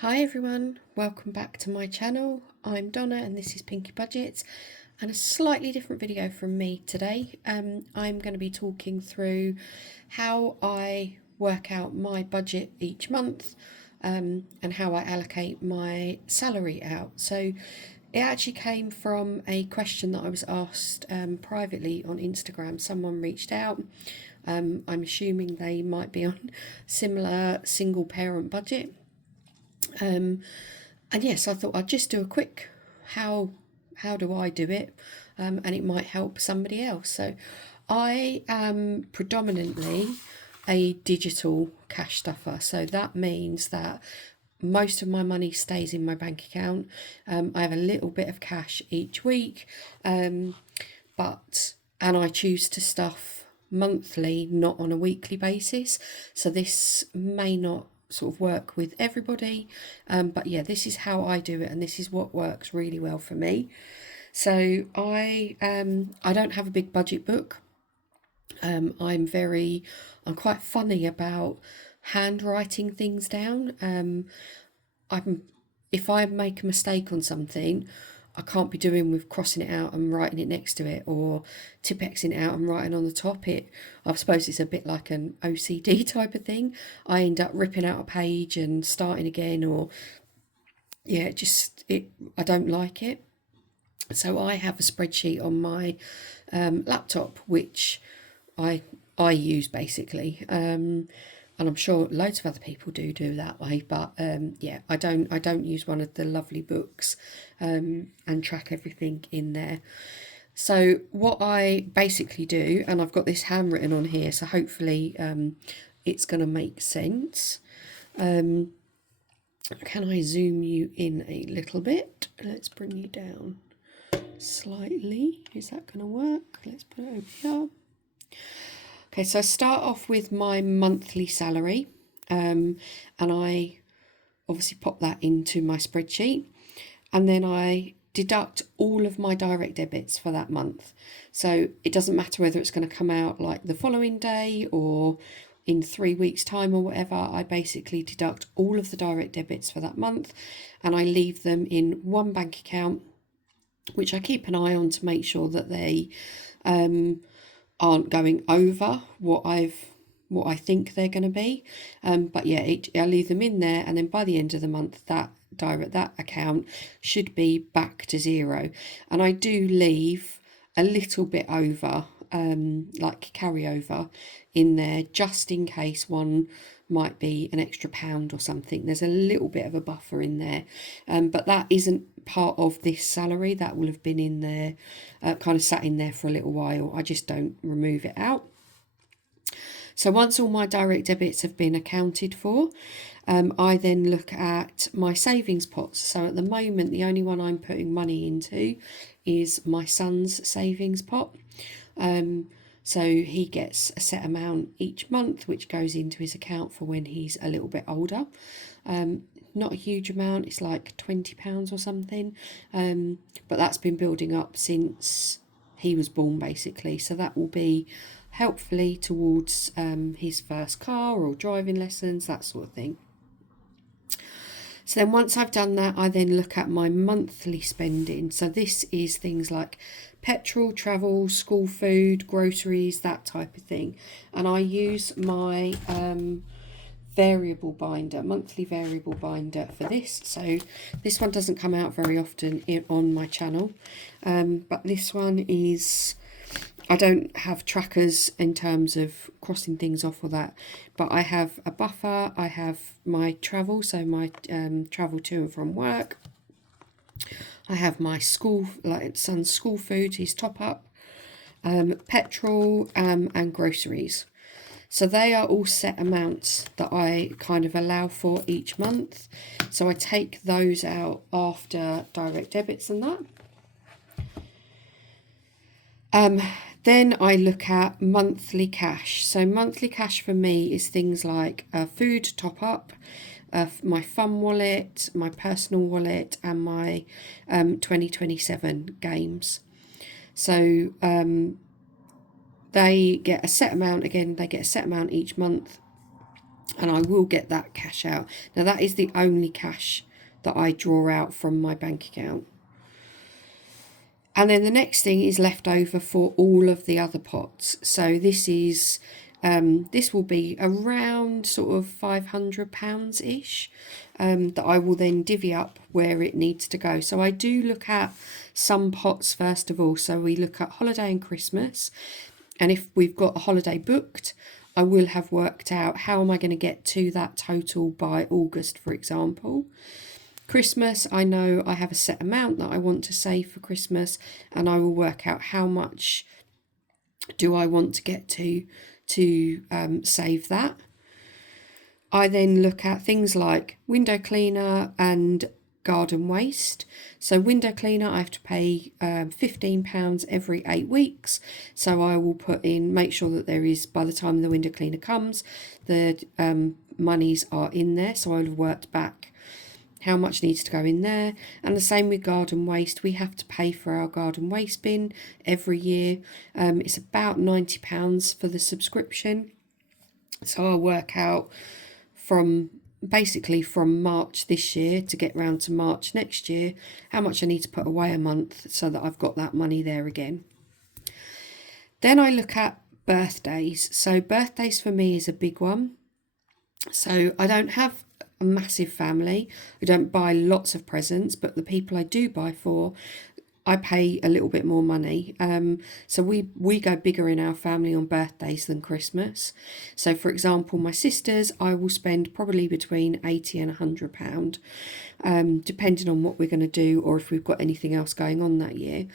Hi everyone, welcome back to my channel. I'm Donna and this is Pinky Budgets, and a slightly different video from me today. I'm going to be talking through how I work out my budget each month and how I allocate my salary out. So it actually came from a question that I was asked privately on Instagram. Someone reached out. I'm assuming they might be on similar single parent budget. And yes, I thought I'd just do a quick how do I do it, and it might help somebody else. So I am predominantly a digital cash stuffer. So that means that most of my money stays in my bank account. I have a little bit of cash each week, but and I choose to stuff monthly, not on a weekly basis. So this may not sort of work with everybody, but yeah, this is how I do it, and this is what works really well for me. So I don't have a big budget book. I'm quite funny about handwriting things down. I'm If I make a mistake on something, I can't be doing with crossing it out and writing it next to it, or Tipp-Exing it out and writing on the top. I suppose it's a bit like an OCD type of thing. I end up ripping out a page and starting again, or yeah, I don't like it. So I have a spreadsheet on my laptop, which I I use basically, and I'm sure loads of other people do that way. But yeah, I don't use one of the lovely books and track everything in there. So what I basically do, and I've got this handwritten on here, so hopefully it's going to make sense. Can I zoom you in a little bit? Let's bring you down slightly. Is that going to work? Let's put it over here. Okay, so I start off with my monthly salary, and I obviously pop that into my spreadsheet, and then I deduct all of my direct debits for that month. So it doesn't matter whether it's going to come out like the following day or in 3 weeks' time or whatever. I basically deduct all of the direct debits for that month, and I leave them in one bank account, which I keep an eye on to make sure that they aren't going over what I think they're going to be. But yeah, I leave them in there, and then by the end of the month, that account should be back to zero. And I do leave a little bit over, like carryover, in there just in case one might be an extra pound or something. There's a little bit of a buffer in there, but that isn't part of this salary. That will have been in there, kind of sat in there for a little while. I just don't remove it out. So once all my direct debits have been accounted for, I then look at my savings pots. So at the moment, the only one I'm putting money into is my son's savings pot. So he gets a set amount each month, which goes into his account for when he's a little bit older. Not a huge amount, it's like £20 or something. But that's been building up since he was born, basically. So that will be helpfully towards his first car or driving lessons, that sort of thing. So then once I've done that, I then look at my monthly spending. So this is things like petrol, travel, school food, groceries, that type of thing. And I use my monthly variable binder for this. So this one doesn't come out very often on my channel, but this one is, I don't have trackers in terms of crossing things off or that, but I have a buffer. I have my travel, so my travel to and from work. I have my school, like son's school food, his top up, petrol, and groceries. So they are all set amounts that I kind of allow for each month. So I take those out after direct debits and that. Then I look at monthly cash. So monthly cash for me is things like food top up, my fun wallet, my personal wallet, and my 2027 games. So they get a set amount, again, they get a set amount each month. and I will get that cash out. Now that is the only cash that I draw out from my bank account. And then the next thing is left over for all of the other pots. So this is this will be around sort of £500-ish that I will then divvy up where it needs to go. So I do look at some pots first of all. So we look at holiday and Christmas. And if we've got a holiday booked, I will have worked out how am I going to get to that total by August, for example. Christmas, I know I have a set amount that I want to save for Christmas, and I will work out how much do I want to get to save that. I then look at things like window cleaner and garden waste. So window cleaner, I have to pay £15 every 8 weeks. So I will put in, make sure that there is, by the time the window cleaner comes, the monies are in there. So I'll have worked back how much needs to go in there. And the same with garden waste. We have to pay for our garden waste bin every year. It's about £90 for the subscription. So I'll work out from basically from March this year to get round to March next year, how much I need to put away a month so that I've got that money there again. Then I look at birthdays. So birthdays for me is a big one. So I don't have a massive family. I don't buy lots of presents, but the people I do buy for, I pay a little bit more money. So we go bigger in our family on birthdays than Christmas. So for example, my sisters, I will spend probably between £80 and £100, depending on what we're going to do or if we've got anything else going on that year.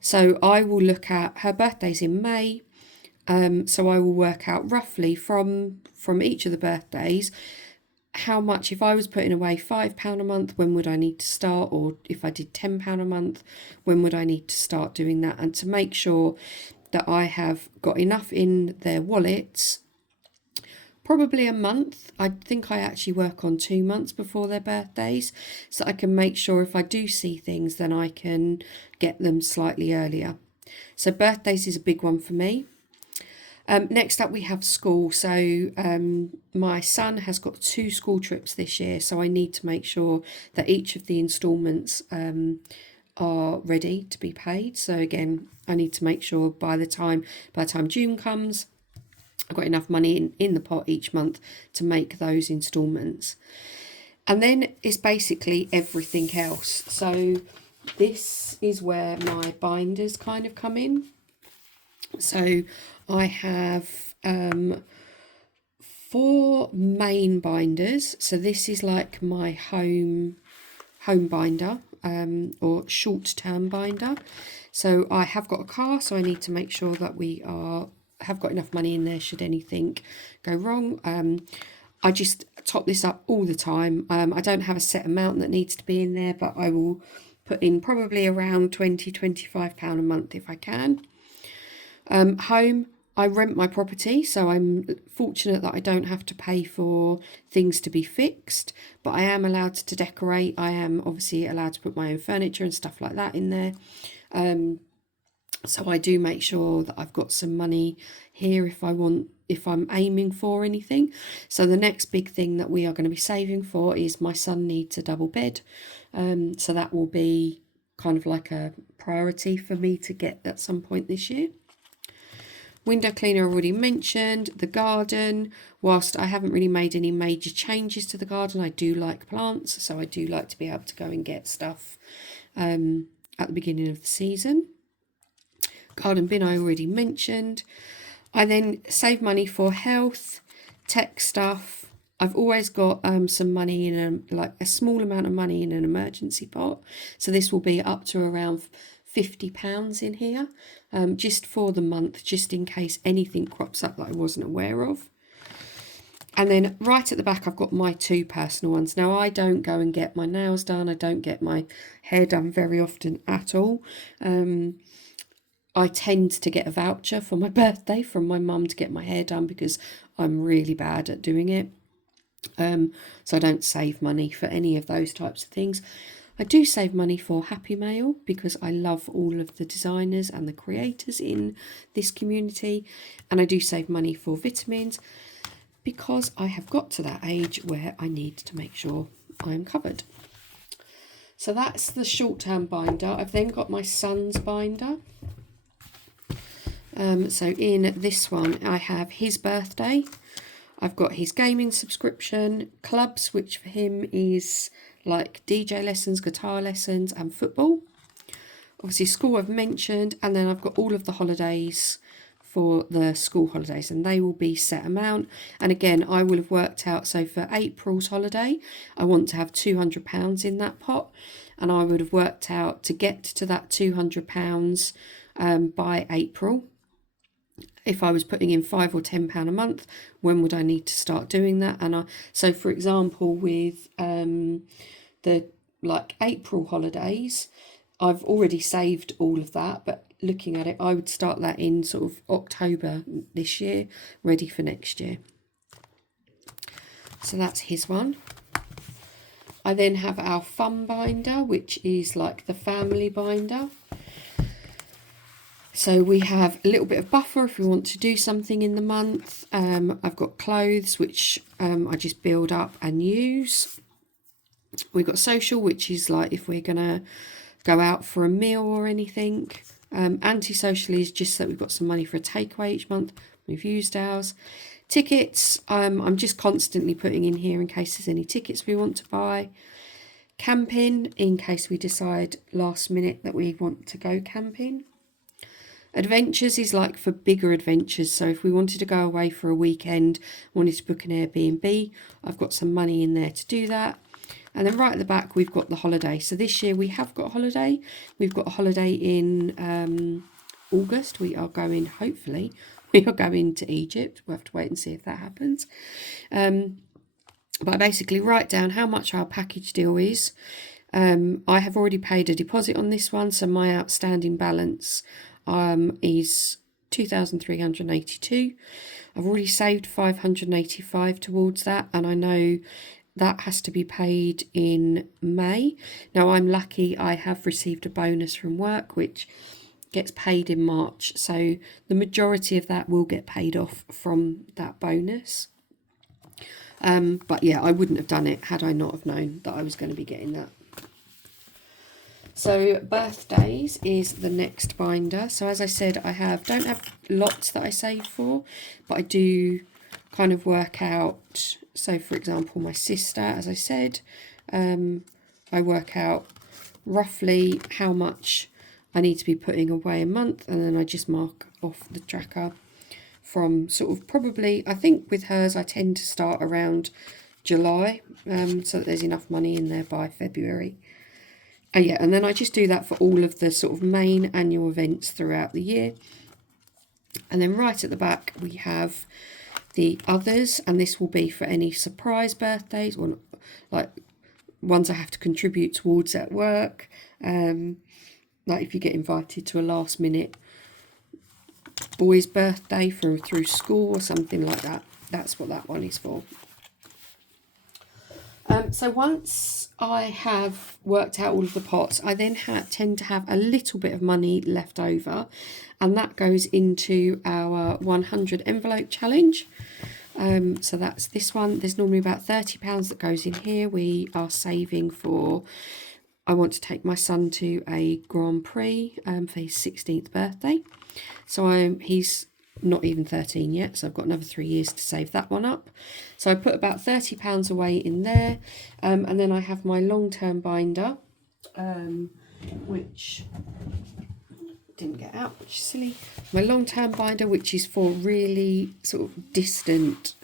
So I will look at her birthday's in May. So I will work out roughly from each of the birthdays how much, if I was putting away £5 a month, when would I need to start? Or if I did £10 a month, when would I need to start doing that? And to make sure that I have got enough in their wallets, probably a month. I think I actually work on 2 months before their birthdays, so I can make sure if I do see things, then I can get them slightly earlier. So birthdays is a big one for me. Next up we have school. So my son has got 2 school trips this year, so I need to make sure that each of the instalments are ready to be paid. So again, I need to make sure by the time June comes, I've got enough money in the pot each month to make those instalments. And then it's basically everything else. So this is where my binders kind of come in. So I have 4 main binders. So this is like my home binder or short-term binder. So I have got a car, so I need to make sure that we have got enough money in there should anything go wrong. I just top this up all the time. I don't have a set amount that needs to be in there, but I will put in probably around £20-25 a month if I can. Home, I rent my property, so I'm fortunate that I don't have to pay for things to be fixed, but I am allowed to decorate. I am obviously allowed to put my own furniture and stuff like that in there. So I do make sure that I've got some money here if I'm aiming for anything. So the next big thing that we are going to be saving for is my son needs a double bed. So that will be kind of like a priority for me to get at some point this year. Window cleaner already mentioned. The garden, whilst I haven't really made any major changes to the garden, I do like plants, so I do like to be able to go and get stuff at the beginning of the season. Garden bin I already mentioned. I then save money for health, tech stuff. I've always got some money in a small amount of money in an emergency pot, so this will be up to around £50 in here, just for the month, just in case anything crops up that I wasn't aware of. And then right at the back I've got my 2 personal ones. Now I don't go and get my nails done, I don't get my hair done very often at all. I tend to get a voucher for my birthday from my mum to get my hair done because I'm really bad at doing it. So I don't save money for any of those types of things. I do save money for Happy Mail because I love all of the designers and the creators in this community, and I do save money for vitamins. because I have got to that age where I need to make sure I'm covered. So that's the short-term binder. I've then got my son's binder. So in this one, I have his birthday. I've got his gaming subscription, clubs, which for him is like DJ lessons, guitar lessons, and football. Obviously, school I've mentioned, and then I've got all of the holidays for the school holidays, and they will be set amount. And again, I will have worked out, so for April's holiday, I want to have £200 in that pot, and I would have worked out to get to that £200 by April. If I was putting in £5 or £10 a month, when would I need to start doing that? And so for example, with the like April holidays, I've already saved all of that, but looking at it, I would start that in sort of October this year, ready for next year. So that's his one. I then have our fun binder, which is like the family binder. So we have a little bit of buffer if we want to do something in the month. I've got clothes, which I just build up and use. We've got social, which is like if we're going to go out for a meal or anything. Antisocial is just that we've got some money for a takeaway each month. We've used ours. Tickets, I'm just constantly putting in here in case there's any tickets we want to buy. Camping, in case we decide last minute that we want to go camping. Adventures is like for bigger adventures. So if we wanted to go away for a weekend, wanted to book an Airbnb, I've got some money in there to do that. And then right at the back, we've got the holiday. So this year we have got a holiday. We've got a holiday in August. We are going, hopefully, we are going to Egypt. We'll have to wait and see if that happens. But I basically write down how much our package deal is. I have already paid a deposit on this one. So my outstanding balance is 2,382. I've already saved 585 towards that. And I know that has to be paid in May. Now I'm lucky, I have received a bonus from work which gets paid in March, so the majority of that will get paid off from that bonus. But yeah, I wouldn't have done it had I not have known that I was going to be getting that. So birthdays is the next binder. So as I said, don't have lots that I save for, but I do kind of work out. So for example, my sister, as I said, I work out roughly how much I need to be putting away a month, and then I just mark off the tracker from sort of probably, I think with hers I tend to start around July, so that there's enough money in there by February. And yeah, and then I just do that for all of the sort of main annual events throughout the year. And then right at the back we have the others, and this will be for any surprise birthdays or like ones I have to contribute towards at work. Like if you get invited to a last minute boy's birthday through school or something like that, that's what that one is for. So once I have worked out all of the pots, I then tend to have a little bit of money left over, and that goes into our 100 envelope challenge. So that's this one. There's normally about £30 that goes in here. We are saving for, I want to take my son to a Grand Prix for his 16th birthday. So he's not even 13 yet, so I've got another 3 years to save that one up. So I put about £30 away in there, and then I have my long-term binder, which didn't get out, which is silly. My long-term binder, which is for really sort of distant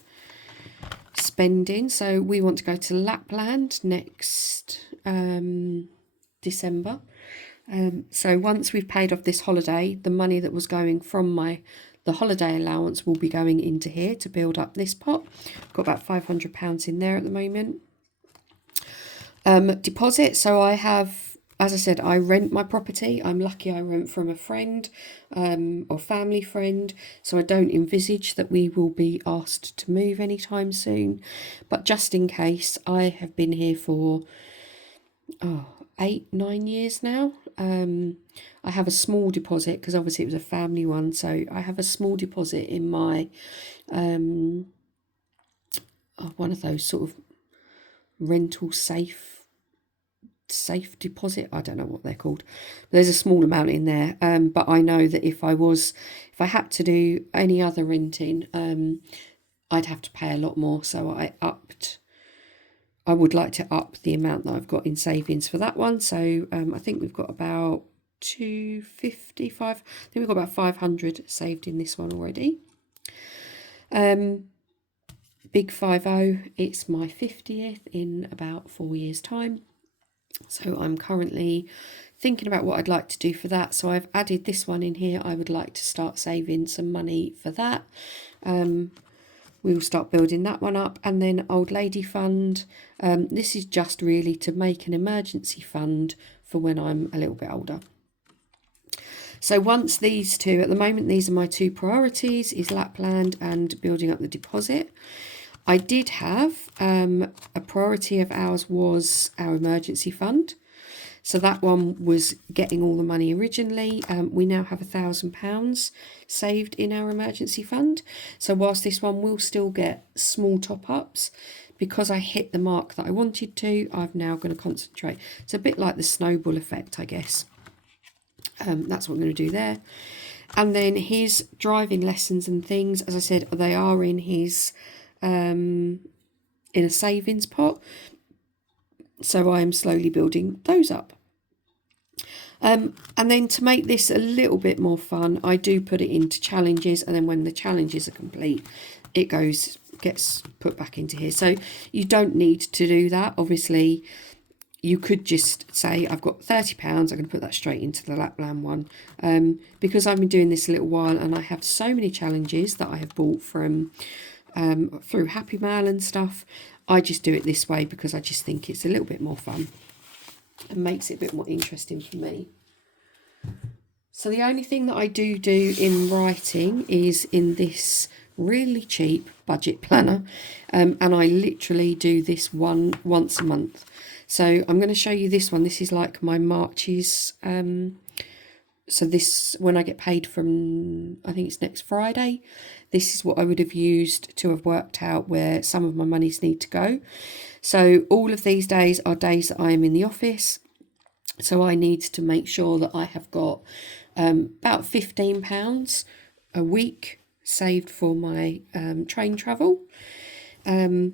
spending. So we want to go to Lapland next December. So once we've paid off this holiday, the money that was going from the holiday allowance will be going into here to build up this pot. I've got about £500 in there at the moment. Deposit. So I have, as I said, I rent my property. I'm lucky I rent from a friend or family friend. So I don't envisage that we will be asked to move anytime soon. But just in case, I have been here for 8-9 years now. I have a small deposit because obviously it was a family one, so I have a small deposit in my one of those sort of rental safe deposit. I don't know what they're called. There's a small amount in there, but I know that if I had to do any other renting, I'd have to pay a lot more. So I would like to up the amount that I've got in savings for that one. So I think we've got about 255. I think we've got about 500 saved in this one already. Big 50. It's my 50th in about 4 years' time. So I'm currently thinking about what I'd like to do for that. So I've added this one in here. I would like to start saving some money for that. We'll start building that one up. And then Old Lady Fund. This is just really to make an emergency fund for when I'm a little bit older. So once these two, at the moment, these are my two priorities, is Lapland and building up the deposit. I did have a priority of ours was our emergency fund. So that one was getting all the money originally. We now have £1,000 saved in our emergency fund. So whilst this one will still get small top-ups, because I hit the mark that I wanted to, I'm now going to concentrate. It's a bit like the snowball effect, I guess. That's what I'm going to do there. And then his driving lessons and things, as I said, they are in his in a savings pot. So I am slowly building those up. And then to make this a little bit more fun, I do put it into challenges, and then when the challenges are complete, it gets put back into here. So you don't need to do that. Obviously, you could just say, I've got £30, I'm going to put that straight into the Lapland one. Because I've been doing this a little while and I have so many challenges that I have bought from through Happy Mail and stuff, I just do it this way because I just think it's a little bit more fun and makes it a bit more interesting for me. So the only thing that I do in writing is in this really cheap budget planner, and I literally do this once a month. So I'm going to show you this one. This is like my March's. So this, when I get paid from, I think it's next Friday, this is what I would have used to have worked out where some of my monies need to go. So all of these days are days that I am in the office. So I need to make sure that I have got about £15 a week saved for my train travel. And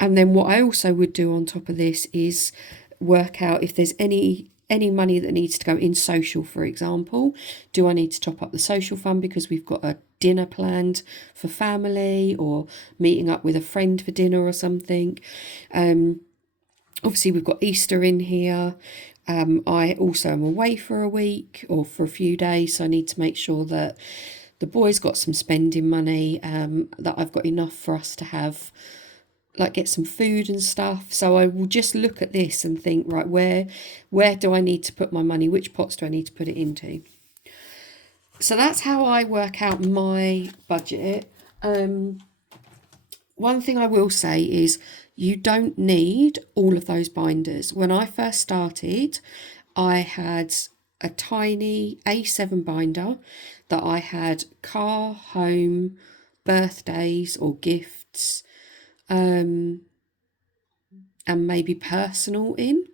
then what I also would do on top of this is work out if there's any money that needs to go in social, for example. Do I need to top up the social fund because we've got a dinner planned for family, or meeting up with a friend for dinner or something? Obviously, we've got Easter in here. I also am away for a week or for a few days, so I need to make sure that the boys got some spending money, that I've got enough for us to have, like, get some food and stuff. So I will just look at this and think, right, where do I need to put my money? Which pots do I need to put it into? So that's how I work out my budget. One thing I will say is you don't need all of those binders. When I first started, I had a tiny A7 binder that I had car, home, birthdays or gifts, and maybe personal in.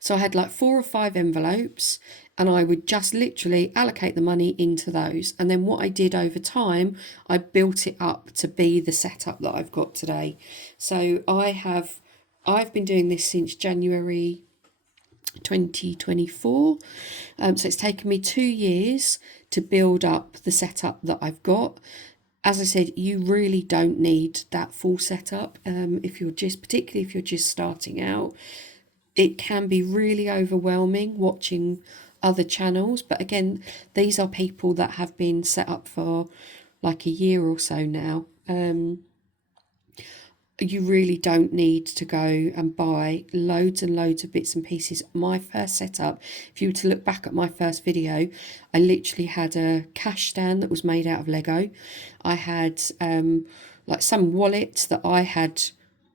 So I had like 4 or 5 envelopes, and I would just literally allocate the money into those. And then what I did over time, I built it up to be the setup that I've got today. So I've been doing this since January 2024. So it's taken me 2 years to build up the setup that I've got. As I said, you really don't need that full setup. Particularly if you're just starting out, it can be really overwhelming watching other channels. But again, these are people that have been set up for like a year or so now. You really don't need to go and buy loads and loads of bits and pieces. My first setup, if you were to look back at my first video, I literally had a cash stand that was made out of Lego. I had like some wallets that I had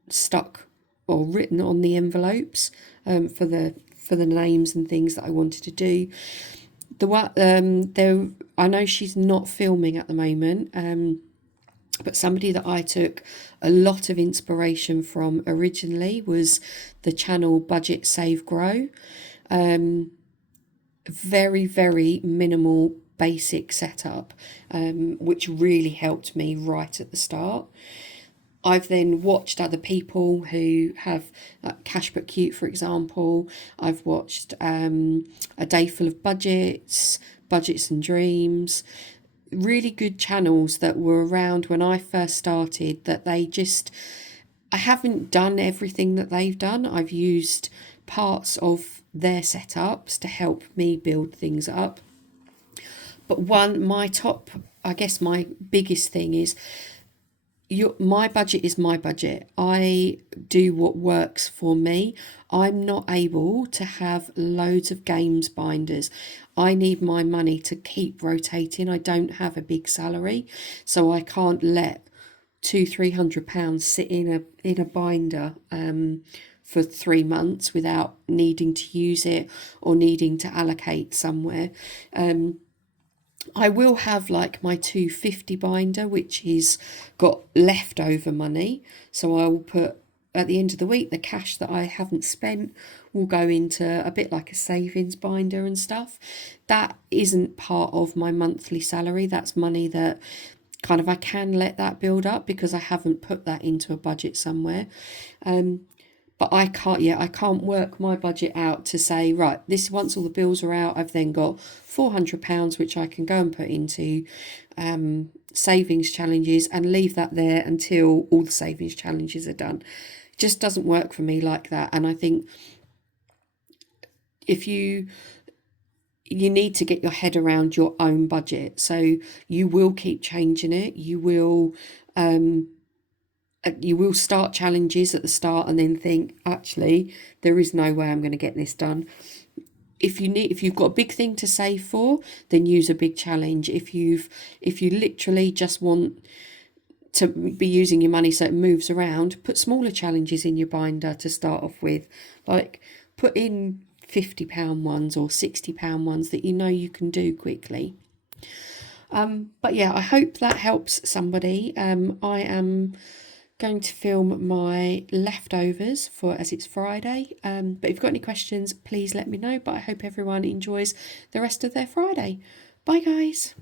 stuck or written on the envelopes for the names and things that I wanted to do. I know she's not filming at the moment. But somebody that I took a lot of inspiration from originally was the channel Budget Save Grow. Very, very minimal basic setup, which really helped me right at the start. I've then watched other people who have, like Cash But Cute, for example. I've watched A Day Full of Budgets, Budgets and Dreams. Really good channels that were around when I first started, that they just, I haven't done everything that they've done. I've used parts of their setups to help me build things up. But my top, I guess my biggest thing is, my budget is my budget. I do what works for me. I'm not able to have loads of games binders. I need my money to keep rotating. I don't have a big salary, so I can't let £200-300 sit in a binder for 3 months without needing to use it or needing to allocate somewhere. I will have like my 250 binder, which is got leftover money. So I will put, at the end of the week, the cash that I haven't spent will go into a bit like a savings binder and stuff. That isn't part of my monthly salary. That's money that kind of I can let that build up because I haven't put that into a budget somewhere. But I can't work my budget out to say, right, this, once all the bills are out, I've then got £400 which I can go and put into savings challenges and leave that there until all the savings challenges are done. It just doesn't work for me like that. And I think if you need to get your head around your own budget, so you will keep changing it. You will start challenges at the start and then think, actually, there is no way I'm going to get this done. If you've got a big thing to save for, then use a big challenge. If you literally just want to be using your money so it moves around, put smaller challenges in your binder to start off with. Like, put in £50 ones or £60 ones that you know you can do quickly. But yeah, I hope that helps somebody. I am going to film my leftovers for, as it's Friday. But if you've got any questions, please let me know. But I hope everyone enjoys the rest of their Friday. Bye, guys.